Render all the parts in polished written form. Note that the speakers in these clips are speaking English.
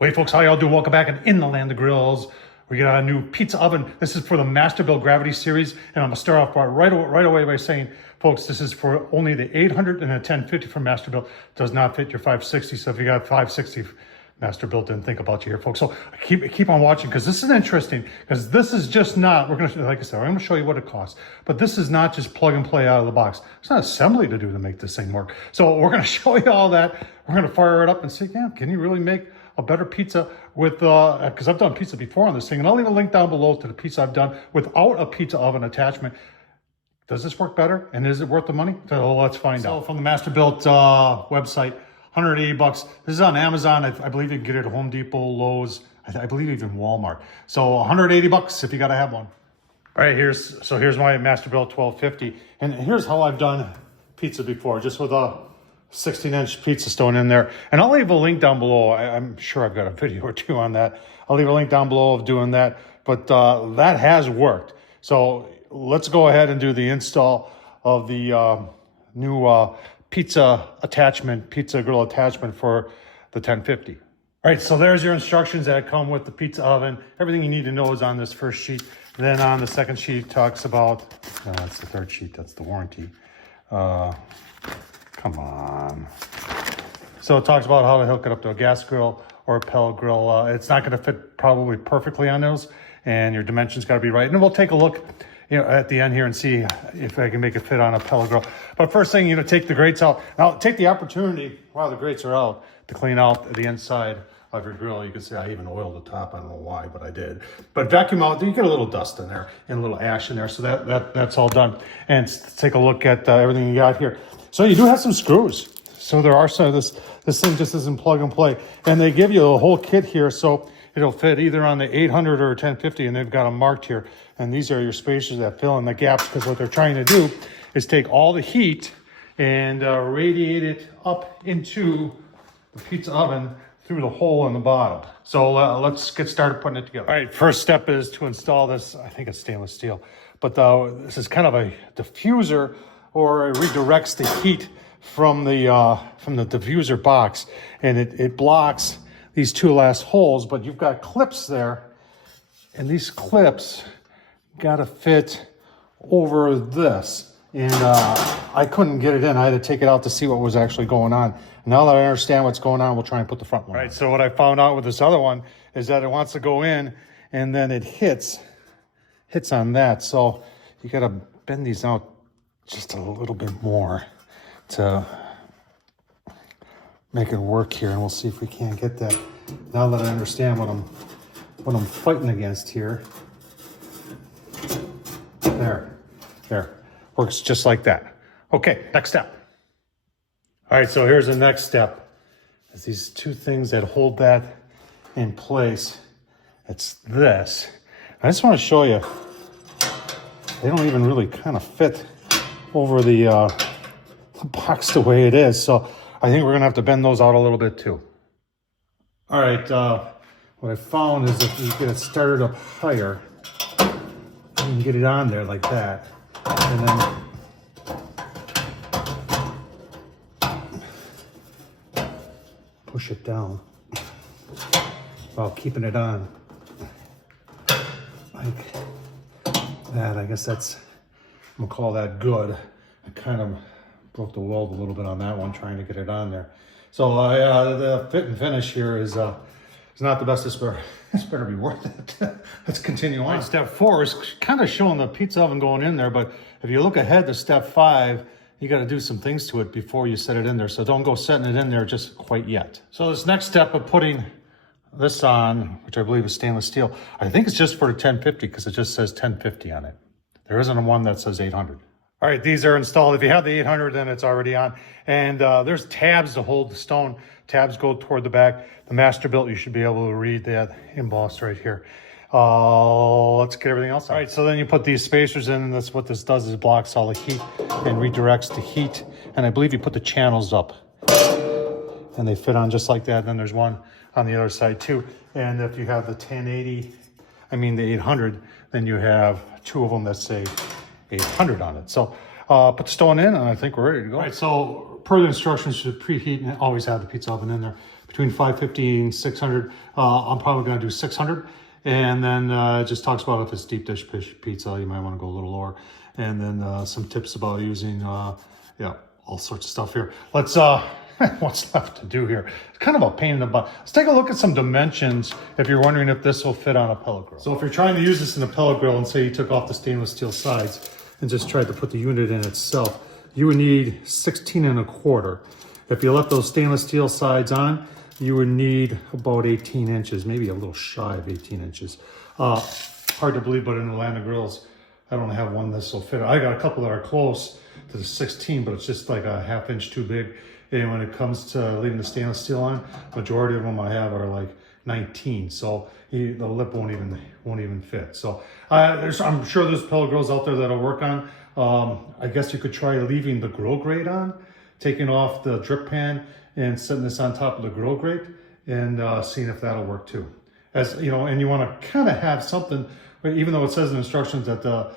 Hey folks, how y'all doing? Welcome back in the land of grills. We got a new pizza oven. This is for the Masterbuilt Gravity series, and I'm gonna start off right away by saying, folks, this is for only the 800 and the 1050 from Masterbuilt. Does not fit your 560. So if you got 560, Masterbuilt didn't think about you here, folks. So keep on watching because this is interesting. Because this is just not. We're gonna, like I said, I'm gonna show you what it costs. But this is not just plug and play out of the box. It's not assembly to do to make this thing work. So we're gonna show you all that. We're gonna fire it up and see, yeah, can you really make a better pizza with, because I've done pizza before on this thing, and I'll leave a link down below to the pizza I've done without a pizza oven attachment. Does this work better? And is it worth the money? So let's find out. From the Masterbuilt website, 180 bucks. This is on Amazon. I believe you can get it at Home Depot, Lowe's, I believe even Walmart. So 180 bucks if you gotta have one. All right, here's my Masterbuilt 1250. And here's how I've done pizza before, just with a 16-inch pizza stone in there. And I'll leave a link down below. I'm sure I've got a video or two on that. I'll leave a link down below of doing that. But that has worked. So let's go ahead and do the install of the new pizza grill attachment for the 1050. All right, so there's your instructions that come with the pizza oven. Everything you need to know is on this first sheet. Then on the second sheet it talks about, no, that's the third sheet, that's the warranty. Come on. So it talks about how to hook it up to a gas grill or a pellet grill. It's not going to fit probably perfectly on those, and your dimensions got to be right. And we'll take a look, at the end here and see if I can make it fit on a pellet grill. But first thing, take the grates out. Now take the opportunity while the grates are out to clean out the inside of your grill. You can see I even oiled the top. I don't know why, but I did. But vacuum out, you get a little dust in there and a little ash in there. So that's all done. And let's take a look at everything you got here. So you do have some screws. So there are some, this thing just isn't plug and play. And they give you a whole kit here, so it'll fit either on the 800 or 1050, and they've got them marked here. And these are your spacers that fill in the gaps, because what they're trying to do is take all the heat and radiate it up into the pizza oven through the hole in the bottom. So let's get started putting it together. All right, first step is to install this. I think it's stainless steel, but this is kind of a diffuser, or it redirects the heat from the diffuser box, and it blocks these two last holes. But you've got clips there, and these clips got to fit over this. And I couldn't get it in. I had to take it out to see what was actually going on. Now that I understand what's going on, we'll try and put the front one. All right, so what I found out with this other one is that it wants to go in, and then it hits on that. So you got to bend these out just a little bit more to make it work here, and we'll see if we can't get that. Now that I understand what I'm fighting against here. There, works just like that. Okay, next step. All right, so here's the next step. It's these two things that hold that in place. It's this. I just want to show you. They don't even really kind of fit over the box the way it is. So I think we're gonna have to bend those out a little bit too. All right, what I found is if you get it started up higher, you can get it on there like that. And then push it down while keeping it on like that. I guess I'm gonna call that good. I kind of broke the weld a little bit on that one trying to get it on there. So the fit and finish here is not the best. This better be worth it. Let's continue on. Step 4 is kind of showing the pizza oven going in there, but if you look ahead to step 5, you got to do some things to it before you set it in there. So don't go setting it in there just quite yet. So this next step of putting this on, which I believe is stainless steel, I think it's just for the 1050 because it just says 1050 on it. There isn't one that says 800. All right, these are installed. If you have the 800, then it's already on. And there's tabs to hold the stone. Tabs go toward the back. The Masterbuilt, you should be able to read that embossed right here. Let's get everything else on. All right, so then you put these spacers in, and that's what this does, is blocks all the heat and redirects the heat. And I believe you put the channels up, and they fit on just like that. And then there's one on the other side too. And if you have the the 800, then you have two of them that say 800 on it. So put the stone in, and I think we're ready to go. All right, so per the instructions, should preheat and always have the pizza oven in there. between 550 and 600. I'm probably going to do 600. And then it just talks about if it's deep dish pizza, you might want to go a little lower. And then some tips about using, yeah, all sorts of stuff here. Let's, what's left to do here? It's kind of a pain in the butt. Let's take a look at some dimensions if you're wondering if this will fit on a pellet grill. So if you're trying to use this in a pellet grill and say you took off the stainless steel sides and just tried to put the unit in itself, you would need 16 1/4. If you left those stainless steel sides on, you would need about 18 inches, maybe a little shy of 18 inches. Hard to believe, but in the land of grills, I don't have one this will fit. I got a couple that are close to the 16, but it's just like a 1/2 inch too big. And when it comes to leaving the stainless steel on, majority of them I have are like 19. So the lip won't even fit. So I'm sure there's pellet grills out there that'll work on. I guess you could try leaving the grill grate on, taking off the drip pan and setting this on top of the grill grate and seeing if that'll work too. As you know, and you want to kind of have something, even though it says in instructions that the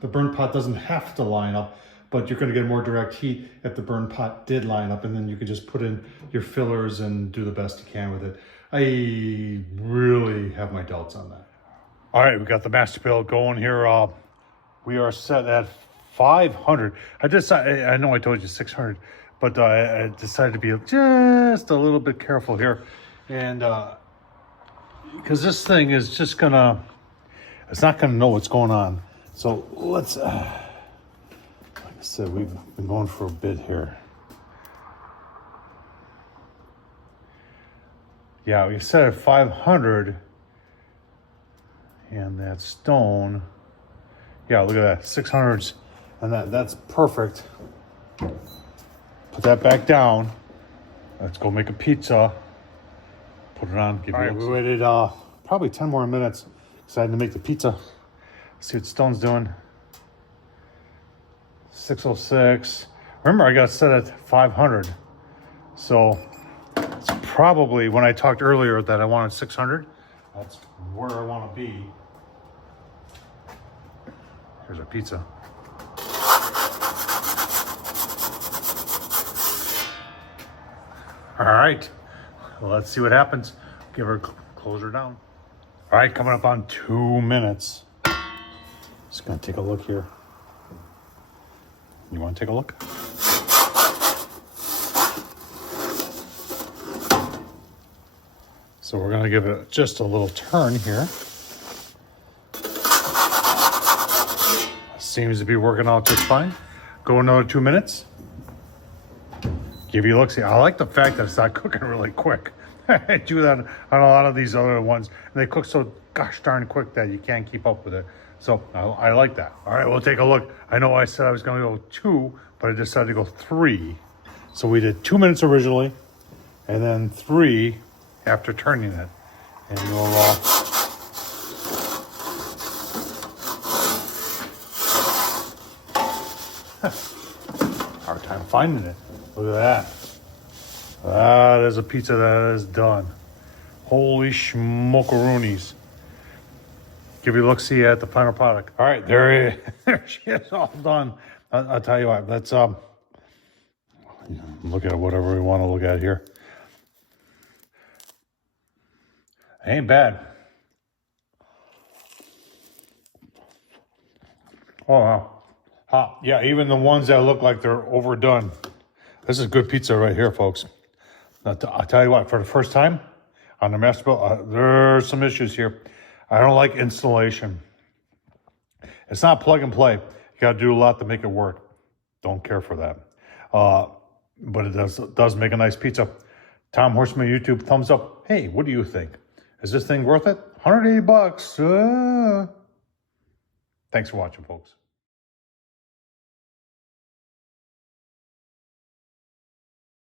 burn pot doesn't have to line up, but you're going to get more direct heat if the burn pot did line up, and then you can just put in your fillers and do the best you can with it. I really have my doubts on that. All right, we got the Masterbuilt going here. We are set at 500. I know I told you 600, but I decided to be just a little bit careful here. And because this thing is just gonna, it's not gonna know what's going on. So let's, like I said, we've been going for a bit here. Yeah, we set at 500, and that stone, yeah, look at that, 600s, and that's perfect. Put that back down. Let's go make a pizza. Put it on. All right, we waited probably 10 more minutes. Decided to make the pizza. See what Stone's doing. 606. Remember, I got it set at 500. So it's probably, when I talked earlier that I wanted 600, that's where I want to be. Here's our pizza. All right, well, let's see what happens. Give her, close her down. All right, coming up on 2 minutes. Just gonna take a look here. You wanna take a look? So we're gonna give it just a little turn here. Seems to be working out just fine. Go another 2 minutes. Give you a look. See, I like the fact that it's not cooking really quick. I do that on a lot of these other ones, and they cook so gosh darn quick that you can't keep up with it. So I like that. All right, we'll take a look. I know I said I was going to go 2, but I decided to go 3. So we did 2 minutes originally, and then 3 after turning it. And we'll hard time finding it. Look at that. That is a pizza that is done. Holy schmokeroonies. Give you a look-see at the final product. All right, there she is, all done. I'll tell you what, let's look at whatever we want to look at here. Ain't bad. Oh, wow. Yeah, even the ones that look like they're overdone. This is good pizza right here, folks. Now, I'll tell you what, for the first time on the Masterbuilt, there's some issues here. I don't like installation. It's not plug and play. You got to do a lot to make it work. Don't care for that. But it does make a nice pizza. Tom Horsman YouTube, thumbs up. Hey, what do you think? Is this thing worth it? $180 bucks. Thanks for watching, folks.